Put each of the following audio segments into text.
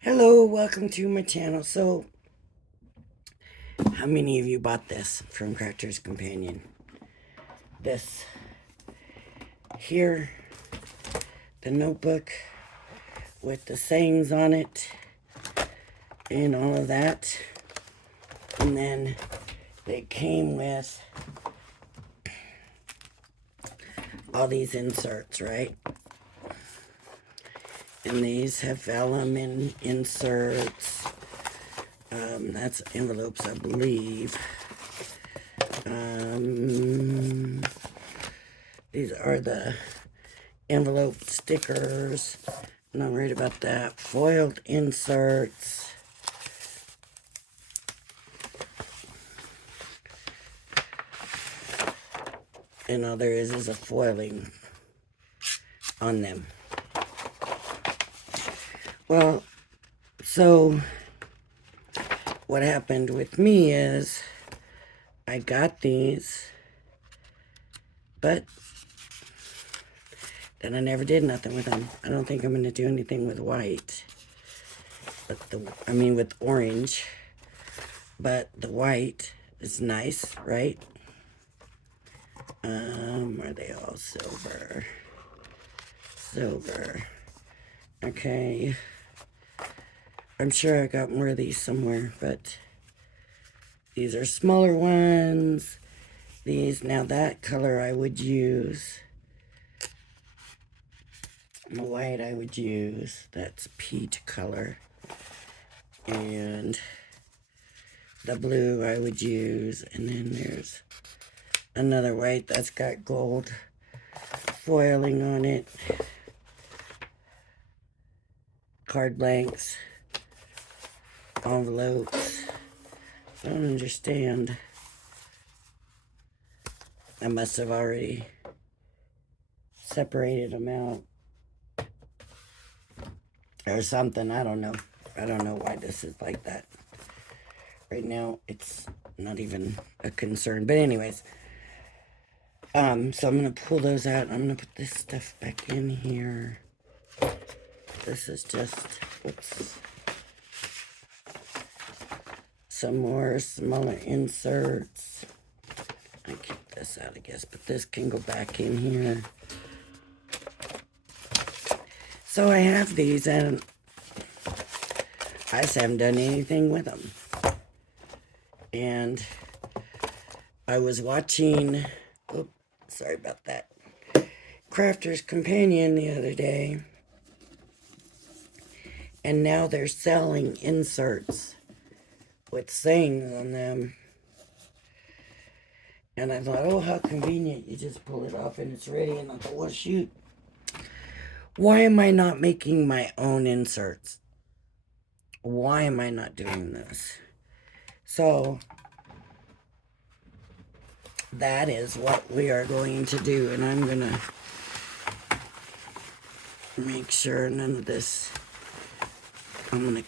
Hello, welcome to my channel. So, how many of you bought this from Crafter's Companion? This here, the notebook with the sayings on it and all of that. And then they came with all these inserts, right? And these have vellum and inserts. That's envelopes, I believe. These are the envelope stickers. I'm not worried about that. Foiled inserts. And all there is a foiling on them. Well, so what happened with me is I got these, but then I never did nothing with them. I don't think I'm going to do anything with white. But with orange. But the white is nice, right? Are they all silver? Silver. Okay. I'm sure I got more of these somewhere, but these are smaller ones. These, now that color I would use. The white I would use. That's peach color. And the blue I would use. And then there's another white that's got gold foiling on it. Card blanks. Envelopes. I don't understand. I must have already separated them out. Or something. I don't know. I don't know why this is like that. Right now, it's not even a concern. But anyways. So I'm going to pull those out. I'm going to put this stuff back in here. This is just, whoops. Some more smaller inserts. I keep this out, I guess, but this can go back in here. So I have these, and I just haven't done anything with them. And I was watching, oops, sorry about that, Crafter's Companion the other day. And now they're selling inserts with sayings on them. And I thought, oh, how convenient. You just pull it off and it's ready. And I thought, well, shoot. Why am I not making my own inserts? Why am I not doing this? So, that is what we are going to do. And I'm going to make sure none of this, I'm going to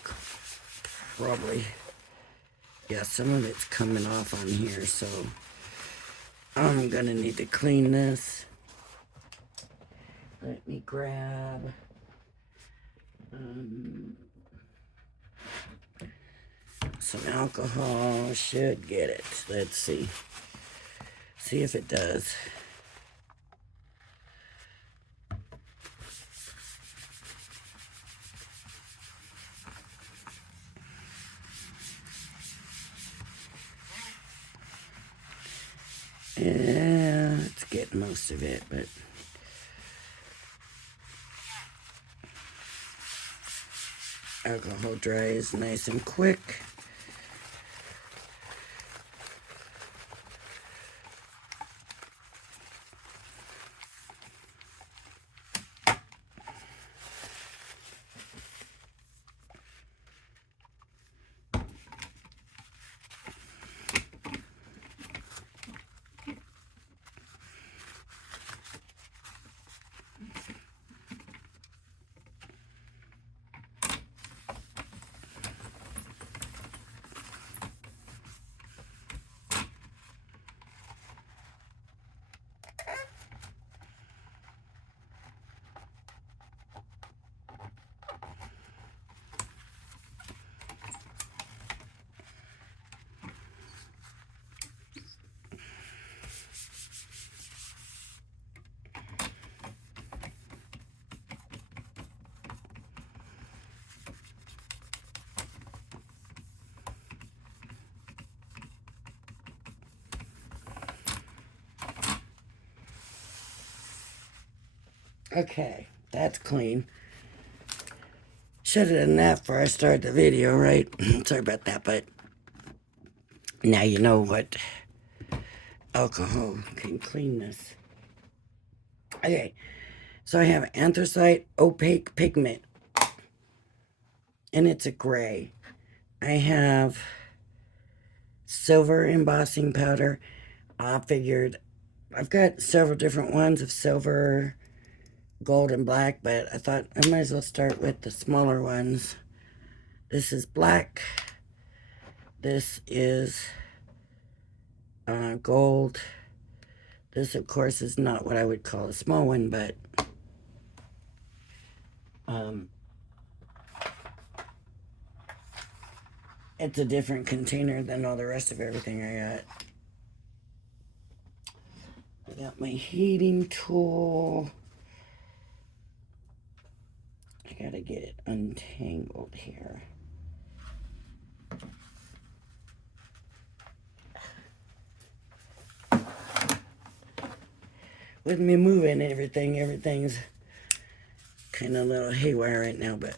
probably, yeah, some of it's coming off on here. So, I'm going to need to clean this. Let me grab some alcohol. Should get it. Let's see. See if it does. Yeah, it's getting most of it, but alcohol dries nice and quick. Okay, that's clean. Should have done that before I started the video, right? Sorry about that, but now you know what alcohol can clean this. Okay, so I have anthracite opaque pigment, and it's a gray. I have silver embossing powder. I figured I've got several different ones of silver, gold, and black, but I thought I might as well start with the smaller ones. This is black. This is gold. This, of course, is not what I would call a small one, but it's a different container than all the rest of everything I got. I got my heating tool. I gotta get it untangled here. With me moving everything's kind of a little haywire right now, but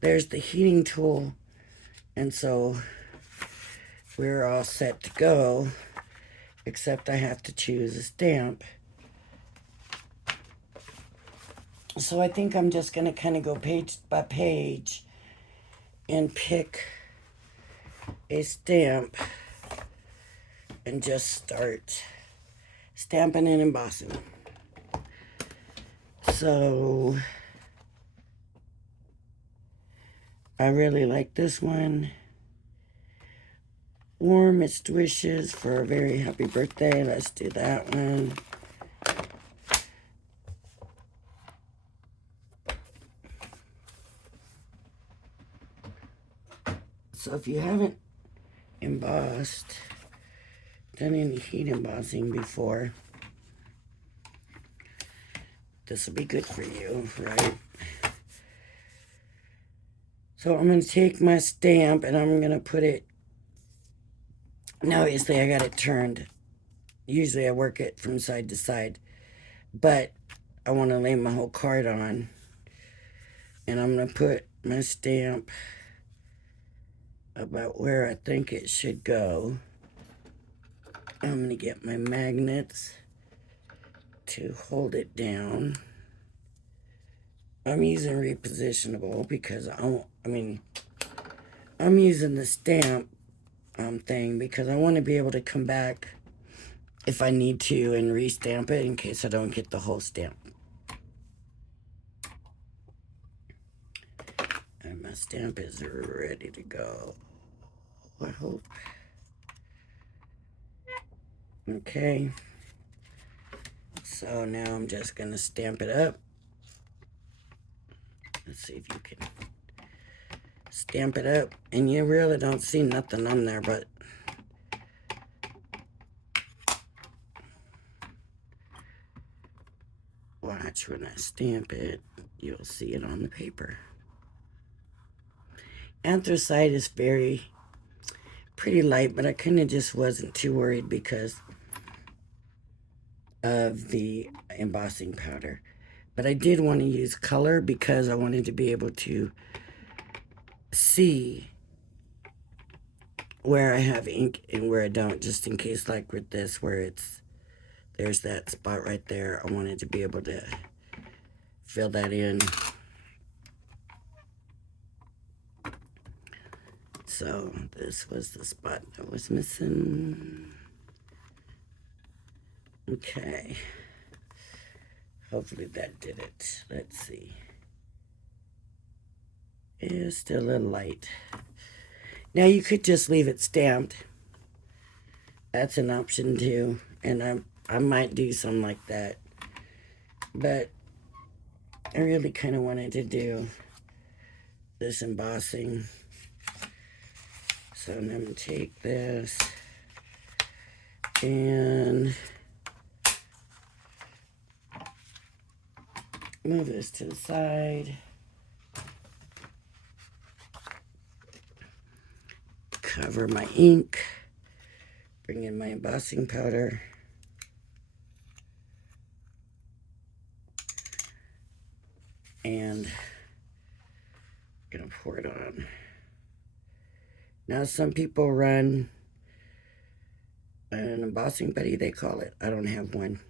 there's the heating tool, and so we're all set to go, except I have to choose a stamp. So I think I'm just going to kind of go page by page and pick a stamp and just start stamping and embossing. So I really like this one. Warmest wishes for a very happy birthday. Let's do that one. So if you haven't embossed, done any heat embossing before, this will be good for you, right? So I'm going to take my stamp and I'm going to put it, now obviously I got it turned. Usually I work it from side to side, but I want to lay my whole card on. And I'm going to put my stamp about where I think it should go. I'm going to get my magnets to hold it down. I'm using repositionable because I'm using the stamp thing because I want to be able to come back if I need to and restamp it in case I don't get the whole stamp. And my stamp is ready to go, I hope. Okay. So now I'm just going to stamp it up. Let's see if you can stamp it up. And you really don't see nothing on there, but watch when I stamp it, you'll see it on the paper. Anthracite is pretty light, but I kind of just wasn't too worried because of the embossing powder. But I did want to use color because I wanted to be able to see where I have ink and where I don't, just in case, like with this, where there's that spot right there. I wanted to be able to fill that in. So this was the spot that was missing. Okay. Hopefully that did it. Let's see. It's still a little light. Now you could just leave it stamped. That's an option too. And I might do something like that. But I really kind of wanted to do this embossing. So I'm going to take this and move this to the side. Cover my ink. Bring in my embossing powder. And I'm gonna pour it on. Now some people run an embossing buddy, they call it. I don't have one.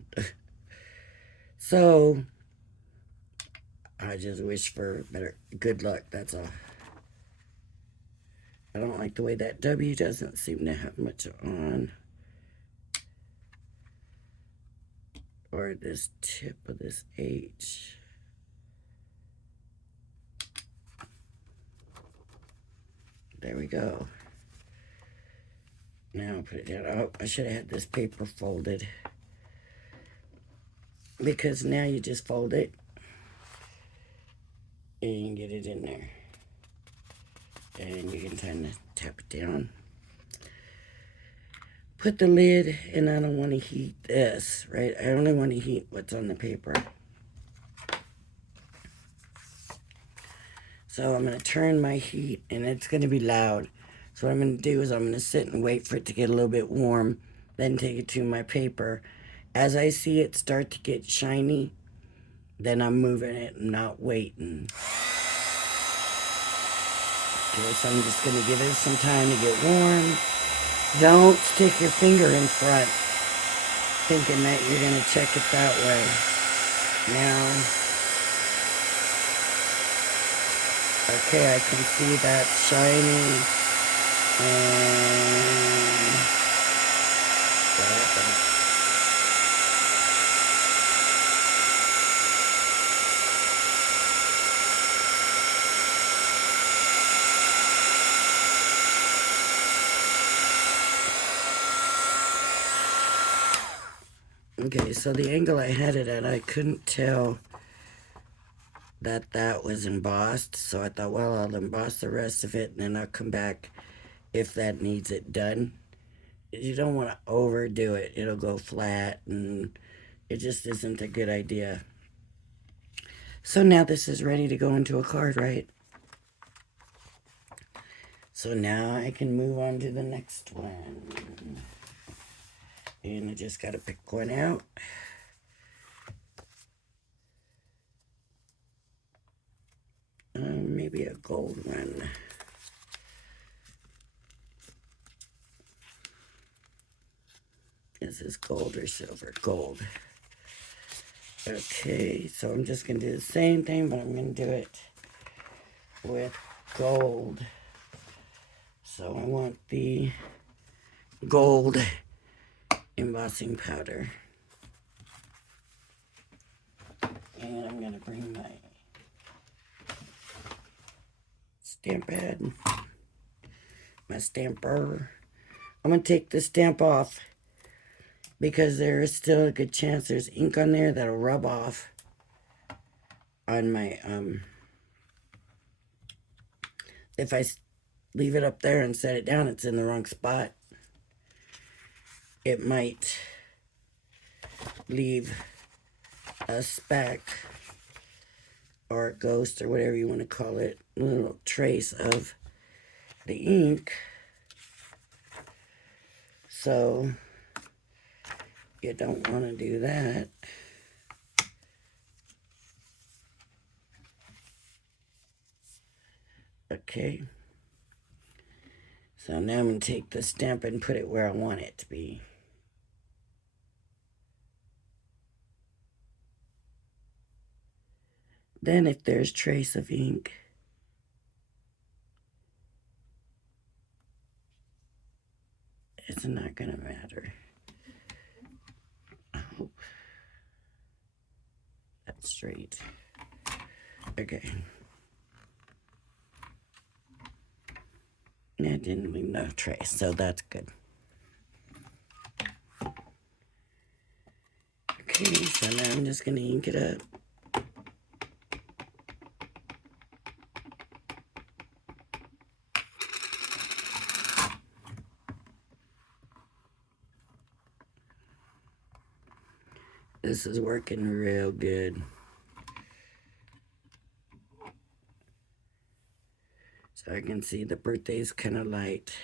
So I just wish for better good luck, that's all. I don't like the way that W doesn't seem to have much on. Or this tip of this H. There we go. Now put it down. Oh, I should have had this paper folded. Because now you just fold it. And you can get it in there. And you can kind of tap it down. Put the lid, and I don't want to heat this, right? I only want to heat what's on the paper. So I'm going to turn my heat, and it's going to be loud. So what I'm going to do is I'm going to sit and wait for it to get a little bit warm, then take it to my paper. As I see it start to get shiny, then I'm moving it and not waiting. Okay, so I'm just going to give it some time to get warm. Don't stick your finger in front, thinking that you're going to check it that way. Now, okay, I can see that shiny, and what happened? Okay, so the angle I had it at, I couldn't tell that that was embossed. So I thought, well, I'll emboss the rest of it, and then I'll come back if that needs it done. You don't want to overdo it. It'll go flat, and it just isn't a good idea. So now this is ready to go into a card, right? So now I can move on to the next one. And I just got to pick one out. Maybe a gold one. Is this gold or silver? Gold. Okay, so I'm just going to do the same thing, but I'm going to do it with gold. So I want the gold embossing powder. And I'm going to bring my stamp pad, my stamper. I'm going to take the stamp off because there is still a good chance there's ink on there that'll rub off on my, if I leave it up there and set it down, it's in the wrong spot. It might leave a speck or a ghost or whatever you want to call it, a little trace of the ink. So you don't want to do that. Okay. So now I'm going to take the stamp and put it where I want it to be. Then if there's trace of ink, it's not going to matter. I hope that's straight. Okay. It didn't leave no trace, so that's good. Okay, so now I'm just going to ink it up. This is working real good. So I can see the birthday's kind of light.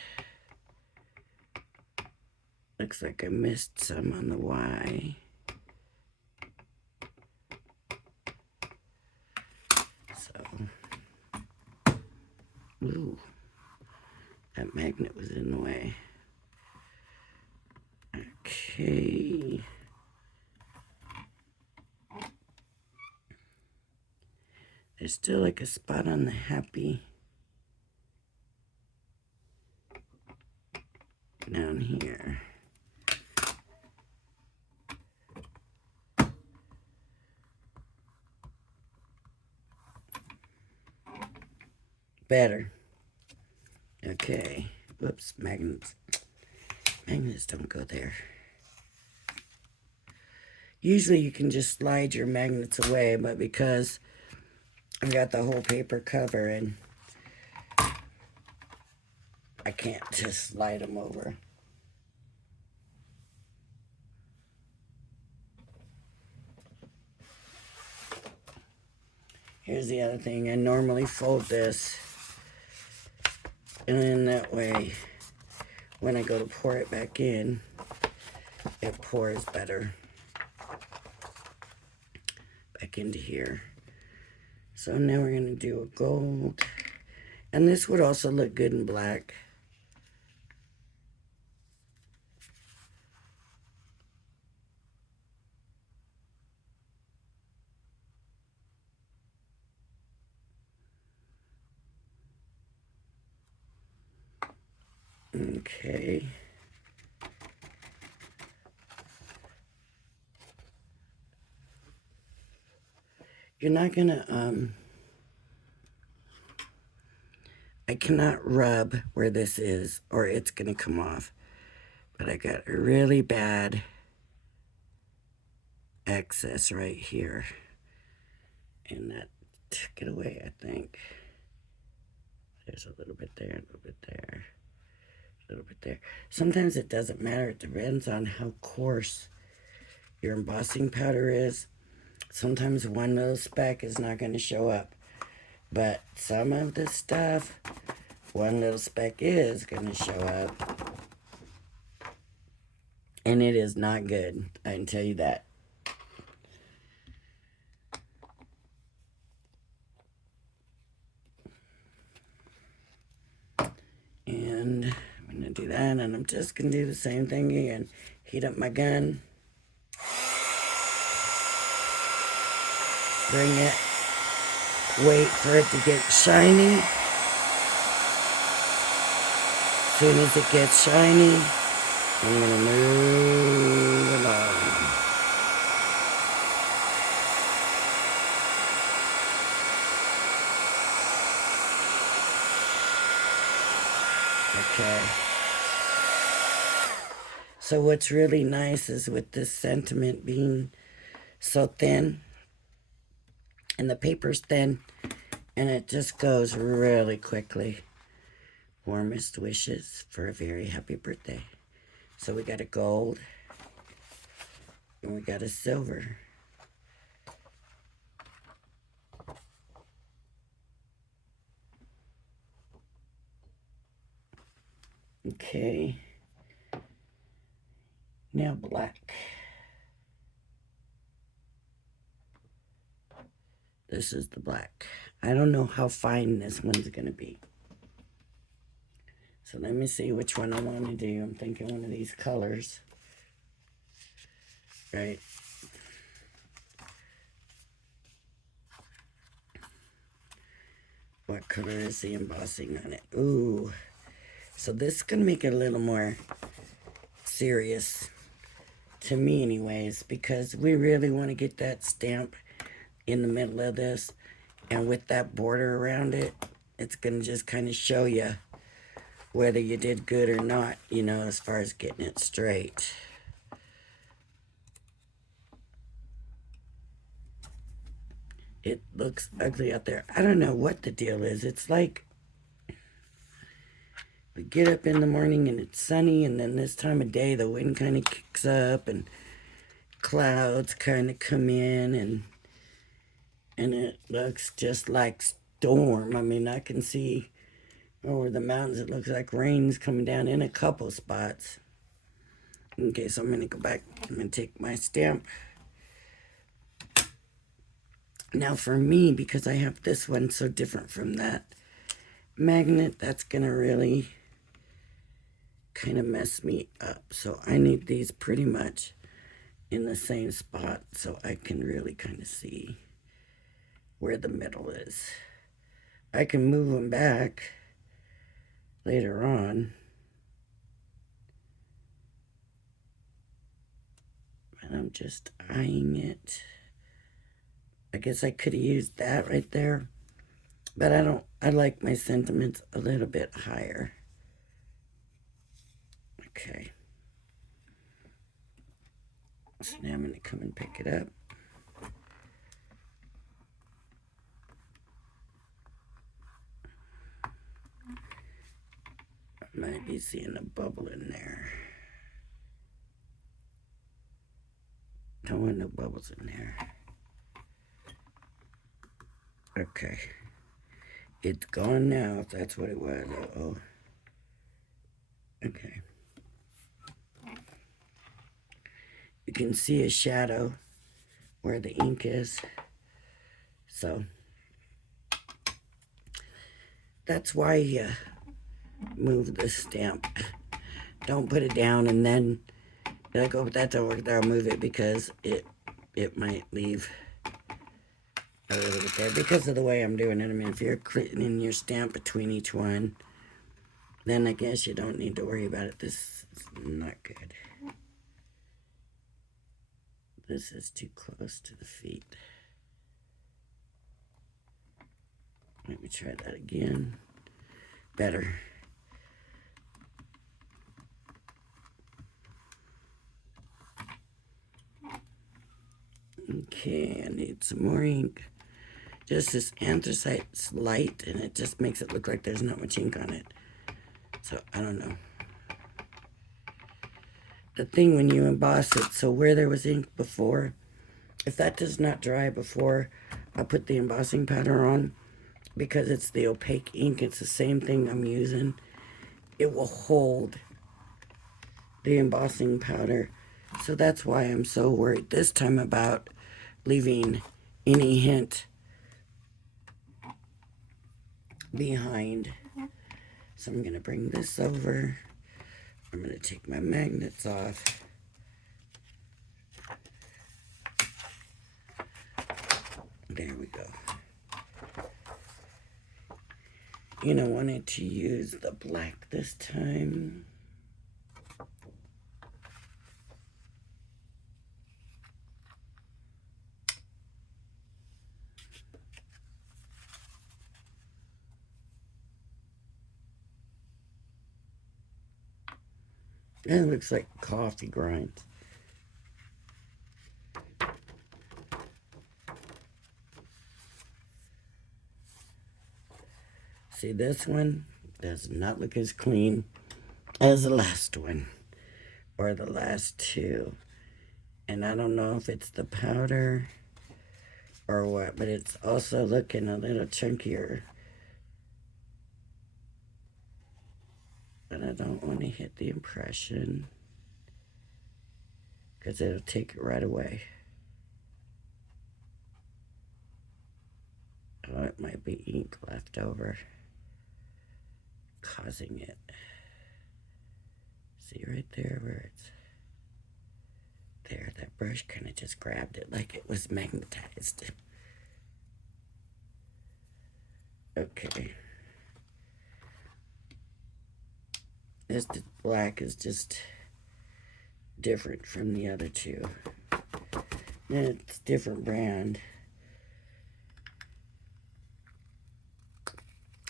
Looks like I missed some on the Y. Ooh, that magnet was in the way. Okay. There's still like a spot on the happy down here. Better. Okay. Whoops, magnets. Magnets don't go there. Usually you can just slide your magnets away, but because I've got the whole paper cover and I can't just slide them over. Here's the other thing. I normally fold this, and then that way, when I go to pour it back in, it pours better back into here. So now we're going to do a gold. And this would also look good in black. Okay. You're not gonna, I cannot rub where this is or it's gonna come off. But I got a really bad excess right here. And that took it away, I think. There's a little bit there, a little bit there, a little bit there. Sometimes it doesn't matter. It depends on how coarse your embossing powder is. Sometimes one little speck is not going to show up. But some of the stuff, one little speck is going to show up. And it is not good. I can tell you that. And I'm going to do that. And I'm just going to do the same thing again. Heat up my gun. Bring it. Wait for it to get shiny. As soon as it gets shiny, I'm going to move along. Okay. So what's really nice is with this sentiment being so thin, and the paper's thin, and it just goes really quickly. Warmest wishes for a very happy birthday. So we got a gold, and we got a silver. Okay. Now black. This is the black. I don't know how fine this one's going to be. So let me see which one I want to do. I'm thinking one of these colors. Right. What color is the embossing on it? Ooh. So this is going to make it a little more serious. To me anyways. Because we really want to get that stamp in the middle of this, and with that border around it, it's gonna just kind of show you whether you did good or not, you know, as far as getting it straight. It looks ugly out there. I don't know what the deal is. It's like we get up in the morning and it's sunny, and then this time of day the wind kind of kicks up and clouds kind of come in, and it looks just like storm. I mean, I can see over the mountains, it looks like rain's coming down in a couple spots. Okay, so I'm going to go back. I'm going to take my stamp. Now for me, because I have this one so different from that magnet, that's going to really kind of mess me up. So I need these pretty much in the same spot so I can really kind of see where the middle is. I can move them back later on. And I'm just eyeing it. I guess I could have used that right there. But I like my sentiments a little bit higher. Okay. So now I'm going to come and pick it up. I might be seeing a bubble in there. Don't want no bubbles in there. Okay. It's gone now, if that's what it was. Uh-oh. Okay. You can see a shadow where the ink is. So, that's why you move the stamp. Don't put it down and then like, oh, that don't work there, I'll move it because it might leave a little bit there because of the way I'm doing it. I mean, if you're cleaning your stamp between each one, then I guess you don't need to worry about it. This is not good. This is too close to the feet. Let me try that again. Better. Okay, I need some more ink. Just this anthracite's light, and it just makes it look like there's not much ink on it. So, I don't know. The thing when you emboss it, so where there was ink before, if that does not dry before I put the embossing powder on, because it's the opaque ink, it's the same thing I'm using, it will hold the embossing powder. So that's why I'm so worried this time about leaving any hint behind. So I'm going to bring this over. I'm going to take my magnets off. There we go. You know, I wanted to use the black this time. It looks like coffee grinds. See, this one does not look as clean as the last one or the last two. And I don't know if it's the powder or what, but it's also looking a little chunkier. But I don't want to hit the impression because it'll take it right away. Oh, it might be ink left over causing it. See right there where it's there, that brush kind of just grabbed it like it was magnetized. Okay. This black is just different from the other two. It's different brand.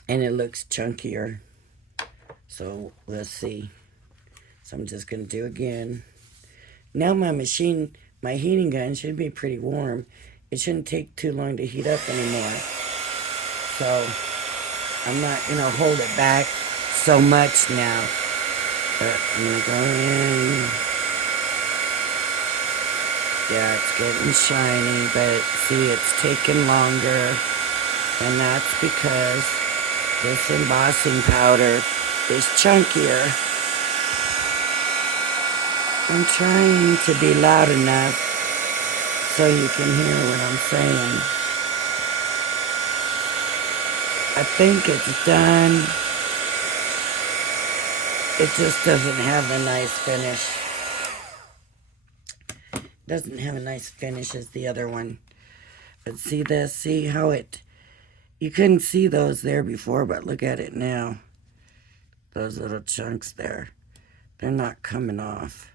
And it looks chunkier. So we'll see. So I'm just going to do again. Now my machine, my heating gun should be pretty warm. It shouldn't take too long to heat up anymore. So I'm not going to hold it back so much now. But I'm going to go in. Yeah, it's getting shiny, but see, it's taking longer. And that's because this embossing powder is chunkier. I'm trying to be loud enough so you can hear what I'm saying. I think it's done. It just doesn't have a nice finish. Doesn't have a nice finish as the other one. But see this? See how it... You couldn't see those there before, but look at it now. Those little chunks there. They're not coming off.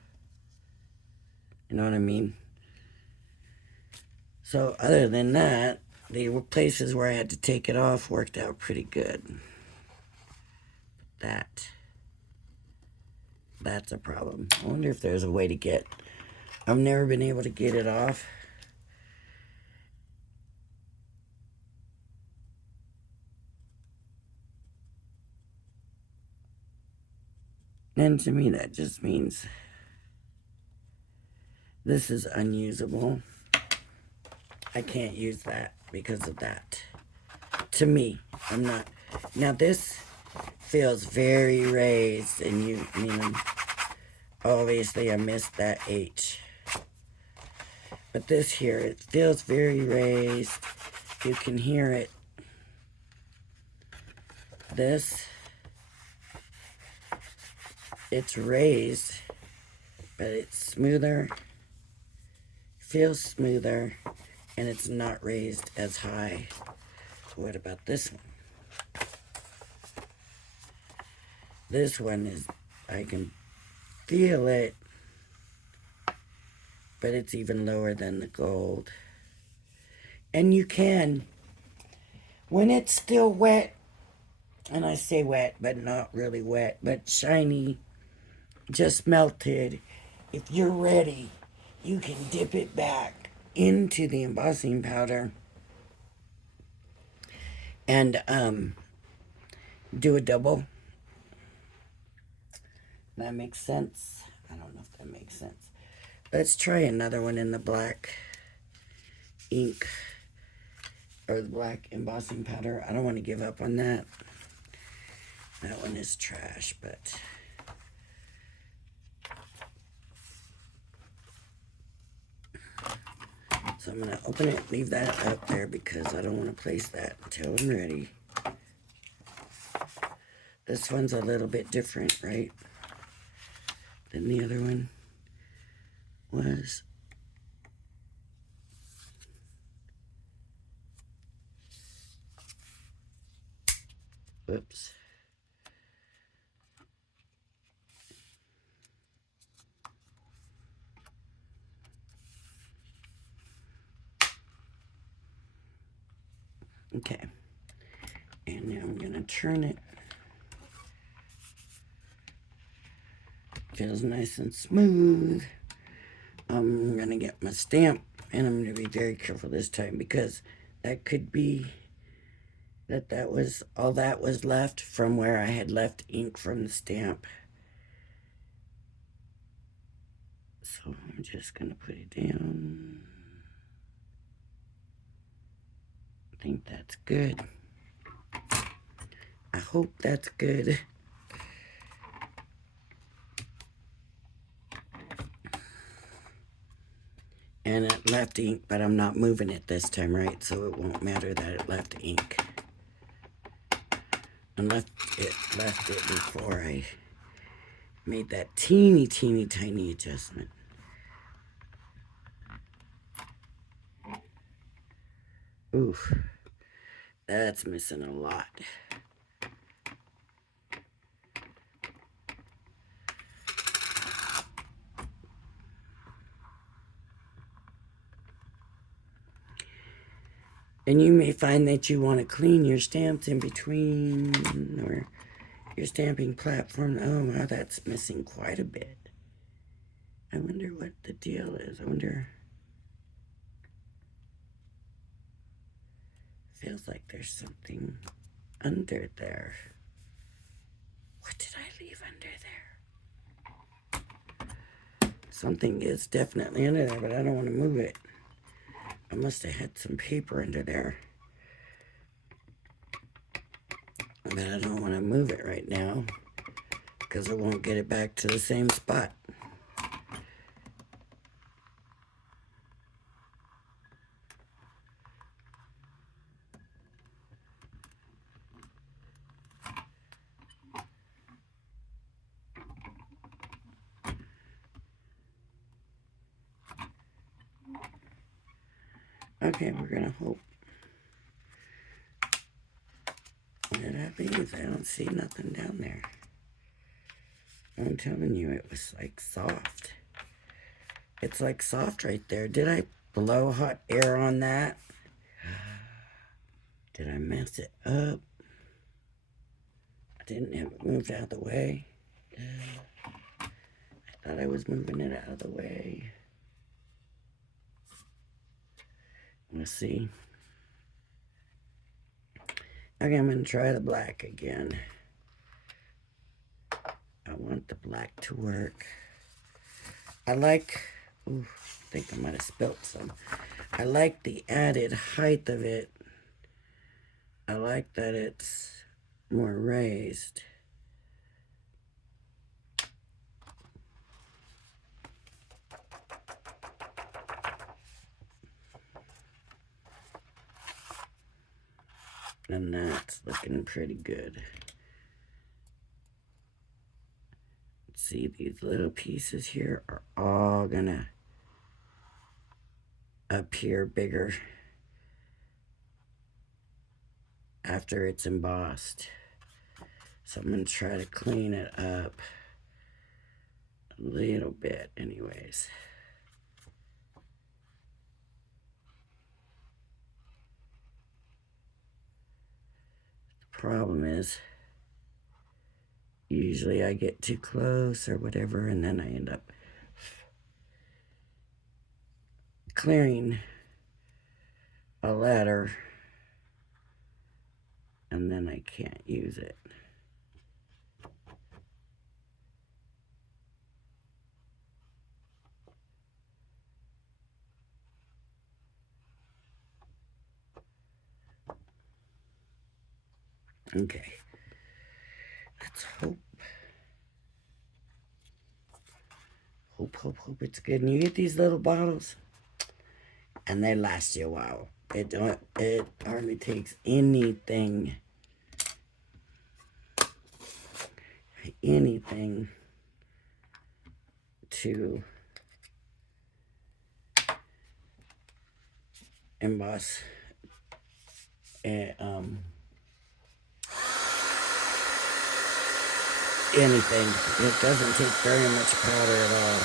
You know what I mean? So other than that, the places where I had to take it off worked out pretty good. That's a problem. I wonder if there's a way to get... I've never been able to get it off. And to me, that just means this is unusable. I can't use that because of that. To me, I'm not... Now this feels very raised, and you know, obviously I missed that H. But this here, it feels very raised. You can hear it. This, it's raised, but it's smoother, feels smoother, and it's not raised as high. What about this one? This one is, I can feel it, but it's even lower than the gold. And you can, when it's still wet, and I say wet, but not really wet, but shiny, just melted, if you're ready, you can dip it back into the embossing powder and do a double. That makes sense. I don't know if that makes sense. Let's try another one in the black ink or the black embossing powder. I don't want to give up on that. That one is trash, but so I'm going to open it, leave that up there because I don't want to place that until I'm ready. This one's a little bit different, right, than the other one was. Whoops. Okay. And now I'm going to turn it. Feels nice and smooth. I'm going to get my stamp, and I'm going to be very careful this time because that could be that was all that was left from where I had left ink from the stamp. So I'm just going to put it down. I think that's good. I hope that's good. And it left ink, but I'm not moving it this time, right? So it won't matter that it left ink. Unless it left it before I made that teeny tiny adjustment. Oof. That's missing a lot. And you may find that you want to clean your stamps in between or your stamping platform. Oh, wow, that's missing quite a bit. I wonder what the deal is. I wonder. Feels like there's something under there. What did I leave under there? Something is definitely under there, but I don't want to move it. I must have had some paper under there. But I don't want to move it right now because I won't get it back to the same spot. Okay, we're gonna hope. That means I don't see nothing down there. I'm telling you, it was like soft. It's like soft right there. Did I blow hot air on that? Did I mess it up? I didn't have it moved out of the way. I thought I was moving it out of the way. Let's see. Okay, I'm going to try the black again. I want the black to work. I like, ooh, I think I might have spilt some. I like the added height of it. I like that it's more raised. And that's looking pretty good. See, these little pieces here are all gonna appear bigger after it's embossed. So I'm gonna try to clean it up a little bit anyways. The problem is, usually I get too close or whatever, and then I end up clearing a ladder, and then I can't use it. Okay, let's hope. Hope it's good. And you get these little bottles, and they last you a while. It hardly takes anything to emboss anything. It doesn't take very much powder at all.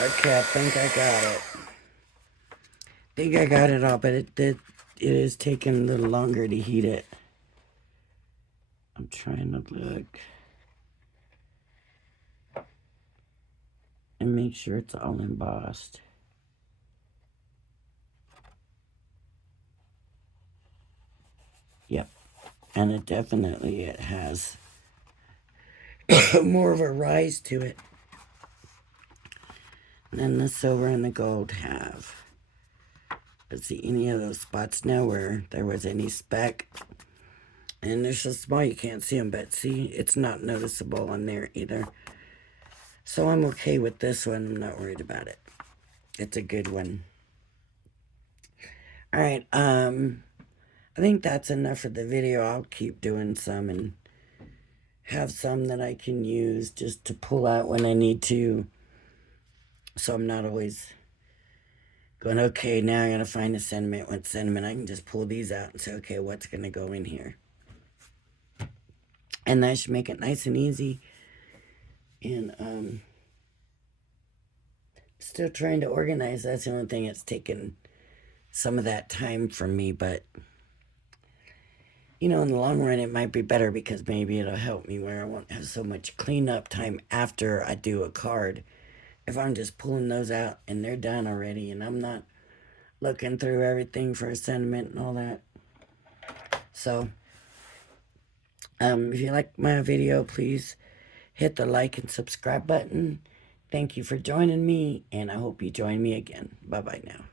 Okay, I think I got it. I think I got it all, but it is taking a little longer to heat it. I'm trying to look and make sure it's all embossed. Yep, and it has more of a rise to it than the silver and the gold have. Let's see any of those spots now where there was any speck. And they're so small you can't see them, but see, it's not noticeable on there either. So I'm okay with this one. I'm not worried about it. It's a good one. Alright, I think that's enough for the video. I'll keep doing some and have some that I can use just to pull out when I need to. So I'm not always going, okay, now I gotta find a sentiment. What sentiment? I can just pull these out and say, okay, what's gonna go in here? And that should make it nice and easy. And still trying to organize. That's the only thing that's taken some of that time from me, but you know, in the long run it might be better because maybe it'll help me where I won't have so much cleanup time after I do a card. If I'm just pulling those out and they're done already and I'm not looking through everything for a sentiment and all that. So if you like my video, please hit the like and subscribe button. Thank you for joining me, and I hope you join me again. Bye-bye now.